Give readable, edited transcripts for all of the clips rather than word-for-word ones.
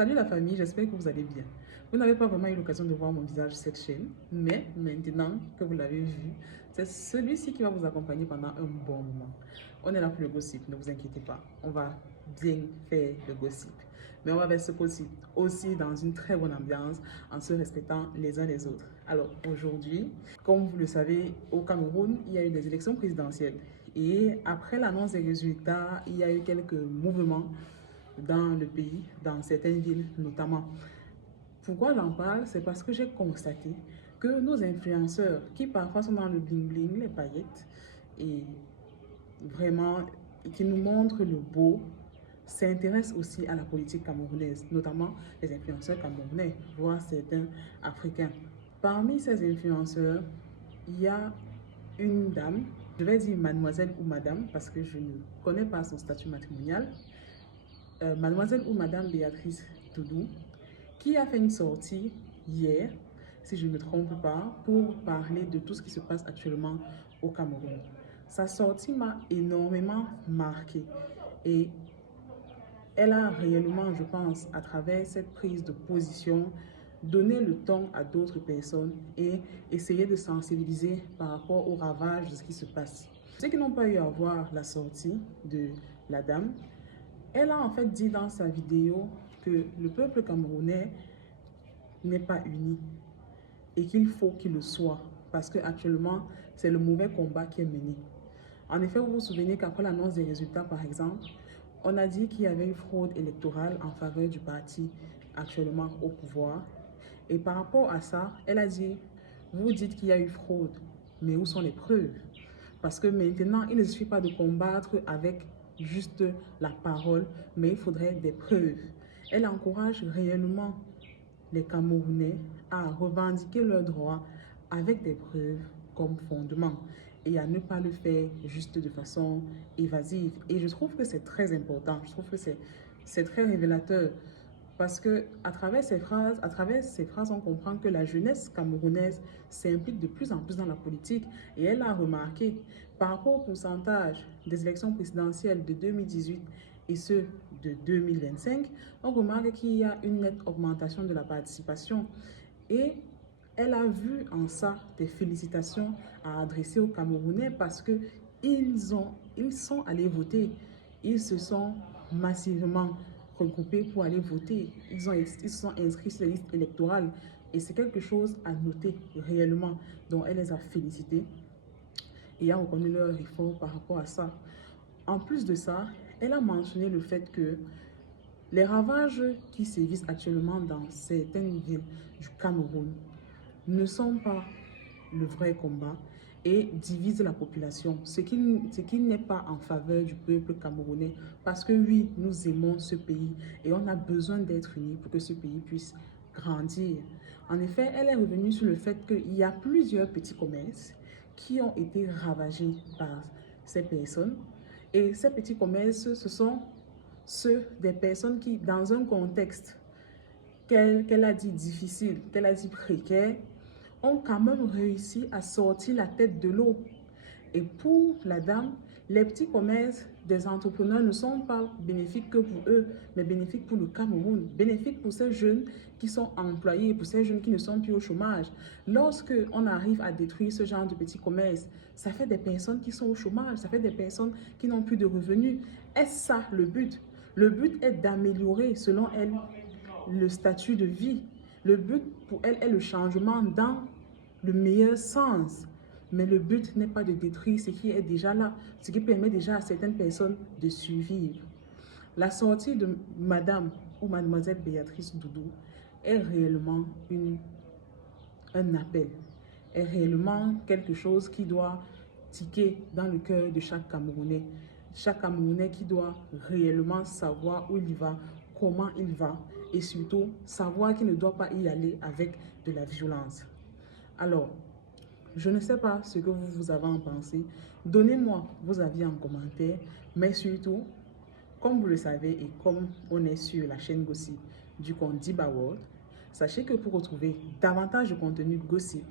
Salut la famille, j'espère que vous allez bien. Vous n'avez pas vraiment eu l'occasion de voir mon visage sur cette chaîne, mais maintenant que vous l'avez vu, c'est celui-ci qui va vous accompagner pendant un bon moment. On est là pour le gossip, ne vous inquiétez pas. On va bien faire le gossip. Mais on va faire ce gossip aussi dans une très bonne ambiance, en se respectant les uns les autres. Alors aujourd'hui, comme vous le savez, au Cameroun, il y a eu des élections présidentielles. Et après l'annonce des résultats, il y a eu quelques mouvements dans le pays, dans certaines villes notamment. Pourquoi j'en parle? C'est parce que j'ai constaté que nos influenceurs, qui parfois sont dans le bling-bling, les paillettes, et vraiment, qui nous montrent le beau, s'intéressent aussi à la politique camerounaise, notamment les influenceurs camerounais, voire certains africains. Parmi ces influenceurs, il y a une dame, je vais dire mademoiselle ou madame parce que je ne connais pas son statut matrimonial, mademoiselle ou madame Béatrice Doudou, qui a fait une sortie hier, si je ne me trompe pas, pour parler de tout ce qui se passe actuellement au Cameroun. Sa sortie m'a énormément marquée et elle a réellement, je pense, à travers cette prise de position, donné le ton à d'autres personnes et essayé de sensibiliser par rapport aux ravages de ce qui se passe. Ceux qui n'ont pas eu à voir la sortie de la dame, elle a en fait dit dans sa vidéo que le peuple camerounais n'est pas uni et qu'il faut qu'il le soit parce qu'actuellement, c'est le mauvais combat qui est mené. En effet, vous vous souvenez qu'après l'annonce des résultats, par exemple, on a dit qu'il y avait une fraude électorale en faveur du parti actuellement au pouvoir. Et par rapport à ça, elle a dit, vous dites qu'il y a eu fraude, mais où sont les preuves? Parce que maintenant, il ne suffit pas de combattre avec juste la parole, mais il faudrait des preuves. Elle encourage réellement les Camerounais à revendiquer leurs droits avec des preuves comme fondement et à ne pas le faire juste de façon évasive. Et je trouve que c'est très important, je trouve que c'est très révélateur parce que à travers ces phrases, on comprend que la jeunesse camerounaise s'implique de plus en plus dans la politique et elle a remarqué par rapport au pourcentage des élections présidentielles de 2018 et ceux de 2025, on remarque qu'il y a une nette augmentation de la participation et elle a vu en ça des félicitations à adresser aux Camerounais parce que ils sont allés voter. Ils se sont massivement regroupés pour aller voter. Ils se sont inscrits sur les listes électorales et c'est quelque chose à noter réellement. Donc elle les a félicités et a reconnu leur effort par rapport à ça. En plus de ça, elle a mentionné le fait que les ravages qui sévissent actuellement dans certaines villes du Cameroun ne sont pas le vrai combat et divisent la population, ce qui n'est pas en faveur du peuple camerounais. Parce que oui, nous aimons ce pays et on a besoin d'être unis pour que ce pays puisse grandir. En effet, elle est revenue sur le fait qu'il y a plusieurs petits commerces qui ont été ravagés par ces personnes. Et ces petits commerces, ce sont ceux des personnes qui, dans un contexte qu'elle a dit difficile, qu'elle a dit précaire, ont quand même réussi à sortir la tête de l'eau. Et pour la dame, les petits commerces des entrepreneurs ne sont pas bénéfiques que pour eux, mais bénéfiques pour le Cameroun, bénéfiques pour ces jeunes qui sont employés, pour ces jeunes qui ne sont plus au chômage. Lorsque on arrive à détruire ce genre de petits commerces, ça fait des personnes qui sont au chômage, ça fait des personnes qui n'ont plus de revenus. Est-ce ça le but? Le but est d'améliorer, selon elle, le statut de vie. Le but pour elle est le changement dans le meilleur sens. Mais le but n'est pas de détruire ce qui est déjà là, ce qui permet déjà à certaines personnes de survivre. La sortie de Madame ou Mademoiselle Béatrice Doudou est réellement un appel, est réellement quelque chose qui doit tiquer dans le cœur de chaque Camerounais. Chaque Camerounais qui doit réellement savoir où il va, comment il va et surtout savoir qu'il ne doit pas y aller avec de la violence. Alors, je ne sais pas ce que vous avez en pensé. Donnez-moi vos avis en commentaire, mais surtout, comme vous le savez et comme on est sur la chaîne Gossip du compte Diba World, sachez que pour retrouver davantage de contenu Gossip,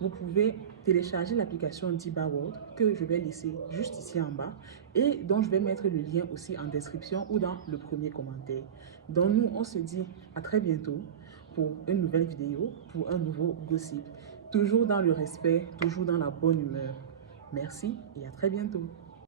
vous pouvez télécharger l'application Diba World que je vais laisser juste ici en bas et dont je vais mettre le lien aussi en description ou dans le premier commentaire. Donc nous, on se dit à très bientôt pour une nouvelle vidéo, pour un nouveau gossip. Toujours dans le respect, toujours dans la bonne humeur. Merci et à très bientôt.